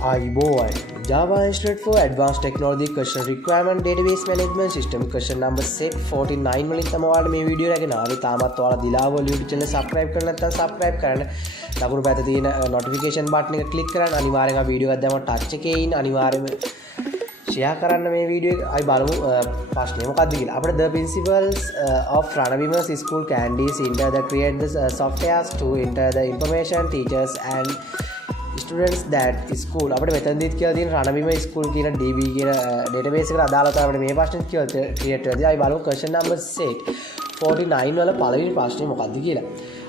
IBOI Java Institute for Advanced Technology Question Requirement Database Management System question number set 49 වලින් තමයි ඔයාලට මේ video එක ගෙනාවේ. තාමත් ඔයාලා දිලාව YouTube channel subscribe කරලා නැත්නම් subscribe කරන්න. ලකුණු පැත්තේ තියෙන notification button එක click කරන්න. අනිවාර්යෙන් ආ වීඩියෝ එකක් දැම්මම touch එකේ ඉන්න අනිවාර්යෙන්ම share කරන්න මේ වීඩියෝ එක. අයි බලමු ප්‍රශ්නේ මොකක්ද කියලා. අපිට the principles of Ranabima school candidates enter the create the softwares to enter the information teachers and students that school අපිට මෙතනදිත් කියලා තියෙන රණබිම school කියන DB කියන database එකට අදාළව තමයි අපිට මේ ප්‍රශ්නේ කියලා create වෙලා තියෙන්නේ. අයි බලමු question number set 49 වල පළවෙනි ප්‍රශ්නේ මොකක්ද කියලා.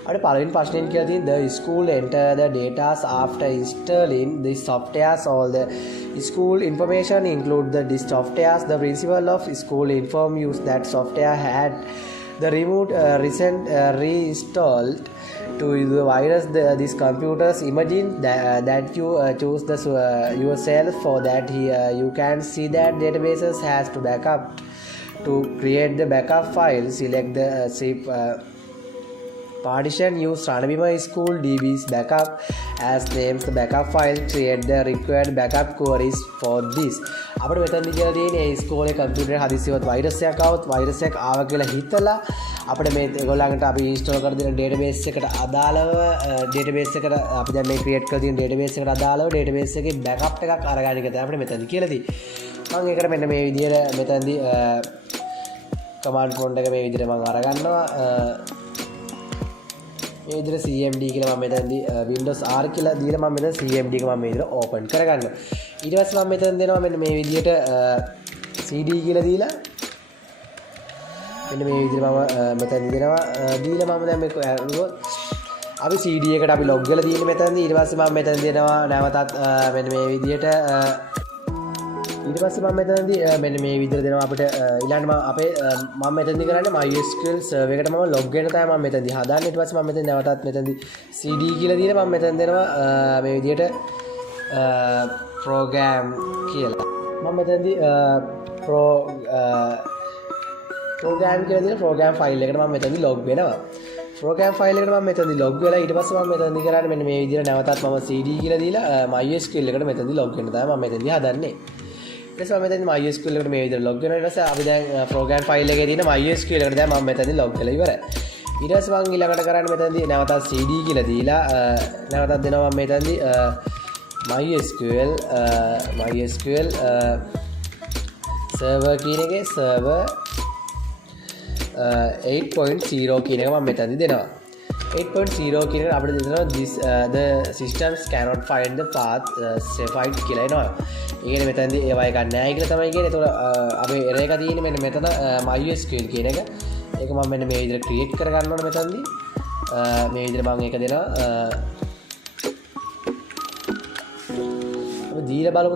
අපිට පළවෙනි ප්‍රශ්නෙන් කියලා තියෙන්නේ the school enter the data after installing the softwares. All the school information include the softwares. The principal of school inform use that software had the removed recent reinstalled to the virus this computers. Imagine that you choose the yourself for that here you can see that databases has to backup. To create the backup file, select the zip partition. Use Ranabima school DB's backup as names the backup file. Create the required backup queries for this. අපිට මෙතනදී කියලා තියෙන්නේ ඉස්කෝලේ computer හදිසියවත් virus එකක් ආවොත් virus එකක් ආවා කියලා හිතලා අපිට මේ ඒගොල්ලන්ට අපි ඉන්ස්ටෝල් කර දෙන database එකට අදාළව database එකට අපි දැන් මේ create කරලා තියෙන database එකට අදාළව database එකේ backup එකක් අරගන්න එක තමයි අපිට මෙතනදී කියලා තියෙන්නේ. මම ඒකට මෙන්න මේ විදිහට මෙතනදී command prompt එක මේ විදිහට මම අරගන්නවා. මේ විදිහට cmd කියලා මම මෙතනදී windows r කියලා දීලා මම මෙතන cmd එක මම මේ විදිහට open කරගන්නවා. ඊට පස්සේ මම මෙතන දෙනවා මෙන්න මේ විදිහට cd කියලා දීලා මෙන්න මේ විදිහට මම මෙතන දෙනවා දීලා මම දැන් මේක අපි cd එකට අපි log වෙලා තියෙන්නේ මෙතනදී. ඊට පස්සේ මම මෙතන දෙනවා නැවතත් මෙන්න මේ විදිහට ඊට පස්සේ මම මෙතනදී මෙන්න මේ විදිහට දෙනවා අපිට ඊළඟට මම අපේ මම මෙතනදී කරන්නේ mysql server එකට මම log වෙන තමයි මම මෙතනදී හදාන්නේ. ඊට පස්සේ මම මෙතන නැවතත් මෙතනදී cd කියලා දීලා මම මෙතන දෙනවා මේ විදිහට program කියලා. මම මෙතනදී program කියලා දීලා program file එකට මම මෙතනදී log වෙනවා. program file එකට මම මෙතනදී log වෙලා ඊට පස්සේ මම මෙතනදී කරන්නේ මෙන්න මේ විදිහට නැවතත් මම cd කියලා දීලා mysql එකට මෙතනදී log වෙන්න තමයි මම මෙතනදී හදන්නේ. ඊට පස්සේ මම මෙතනදී mysql එකට මේ විදිහට log වෙනවා. ඊට පස්සේ අපි දැන් program file එකේ තියෙන mysql එකට දැන් මම මෙතනදී log වෙලා ඉවරයි. ඊට පස්සේ මම ඊළඟට කරන්නේ මෙතනදී නැවතත් cd කියලා දීලා නැවතත් දෙනවා මම මෙතනදී mysql server කියන එකේ server 8.0 කියන එක මම මෙතනදී දෙනවා. 8.0 කියන එක අපිට දෙනවා this the systems cannot find the path specified කියලා එනවා. ඒ කියන්නේ මෙතනදී ඒවා එකක් නැහැ කියලා තමයි කියන්නේ. ඒතකොට අපේ error එක තියෙන්නේ මෙන්න මෙතන mysql කියන එක. ඒක මම මෙන්න මේ විදිහට create කර ගන්න ඕනේ මෙතනදී. මේ විදිහට මම ඒක දෙනවා. අපි දීලා බලමු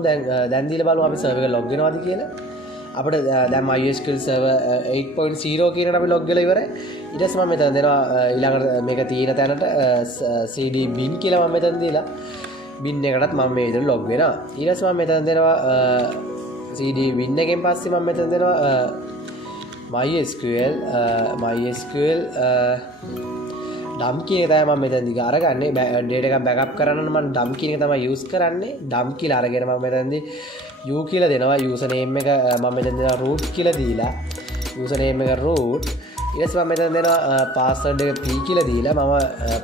දැන් දීලා බලමු අපි server එක log වෙනවද කියලා. අපිට දැන් mysql server 8.0 කියන එකට අපි log වෙලා ඉවරයි. ඊට පස්සේ මම මෙතන දෙනවා ඊළඟට මේක තියෙන තැනට cd bin කියලා මම මෙතන දීලා bin එකටත් මම මේ විදිහට log වෙනවා. ඊට පස්සේ මම මෙතන දෙනවා cd bin එකෙන් පස්සේ මම මෙතන දෙනවා mysql dump කියන එක තමයි මම මෙතනදී අරගන්නේ. data එකක් backup කරන්න නම් මම dump කියන එක තමයි use කරන්නේ. dump කියලා අරගෙන මම මෙතනදී u කියලා දෙනවා. user name එක මම මෙතන දෙනවා root කියලා දීලා user name එක root. ඊට පස්සේ මම මෙතන දෙනවා password එක p කියලා දීලා මම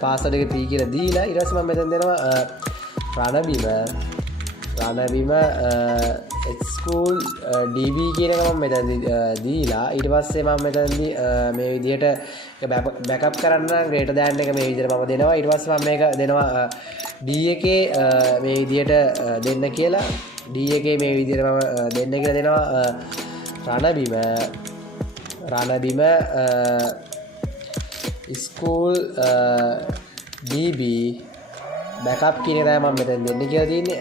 password එක p කියලා දීලා ඊට පස්සේ මම මෙතන දෙනවා Ranabima school db කියන එක මම මෙතනදී දීලා ඊට පස්සේ මම මෙතනදී මේ විදිහට backup කරන්න නම් greater than එක මේ විදිහට මම දෙනවා. ඊට පස්සේ මම මේක දෙනවා d එකේ මේ විදිහට දෙන්න කියලා d එකේ මේ විදිහට මම දෙන්න කියලා දෙනවා Ranabima school db backup කියන එක තමයි මම මෙතෙන් දෙන්න කියලා තියෙන්නේ.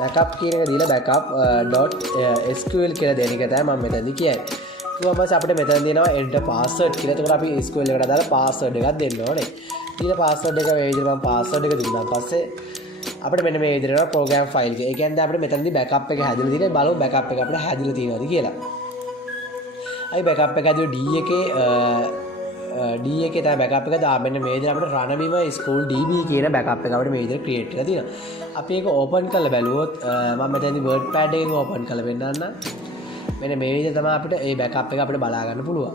backup කියන එක දීලා backup.sql කියලා දෙන එක තමයි මම මෙතනදී කියන්නේ. ඊට පස්සේ අපිට මෙතන දෙනවා enter password කියලා. එතකොට අපි SQL එකට දාලා password එකක් දෙන්න ඕනේ. ඊට password එක මේ විදිහට මම password එක දුන්නා. පස්සේ අපිට මෙන්න මේ විදිහට යනවා program file එක. ඒ කියන්නේ අපිට මෙතනදී backup එක හැදලා තියෙනවා. බලමු backup එක අපිට හැදලා තියෙනවද කියලා. අපි backup එක හැදුවේ D එකේ D එකේ තමයි බෑකප් එක දාන්න. මෙන්න මේ විදිහට අපිට රණබිම ස්කූල් DB කියන බෑකප් එක අපිට මේ විදිහට ක්‍රියේට් කරලා තියෙනවා. අපි ඒක ඕපන් කරලා බැලුවොත් මම මෙතනදී වර්ඩ් පෑඩ් එකෙන් ඕපන් කරලා පෙන්නන්න. මෙන්න මේ විදිහට තමයි අපිට මේ බෑකප් එක අපිට බලා ගන්න පුළුවන්.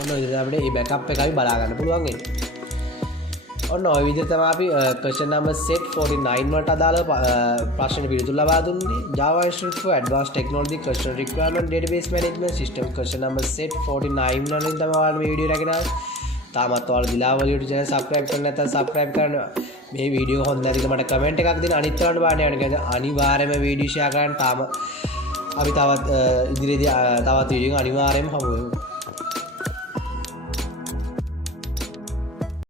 ඔන්න ඔය විදිහට අපිට මේ බෑකප් එක අපි බලා ගන්න පුළුවන් වෙන්නේ. ඔන්න ඔය විදිහට තමයි අපි question number set 49 වලට අදාළ ප්‍රශ්න පිළිතුරු ලබා දුන්නේ. Java Institute for Advanced Technology Question Requirement Database Management System question number set 49 වලින් තමයි ඔයාලා මේ වීඩියෝ එක ගෙනාවේ. තාමත් ඔයාලා දිලාව වලියට channel subscribe කරන්න නැත්නම් subscribe කරන්න. මේ වීඩියෝ හොඳ නැතිනම් මට comment එකක් දෙන්න. අනිත් ඔයාලට බාන්න යන්න. අනිවාර්යයෙන්ම වීඩියෝ share කරන්න. තාම අපි තවත් ඉදිරියේදී තවත් වීඩියෝ අනිවාර්යයෙන්ම හමු වෙමු.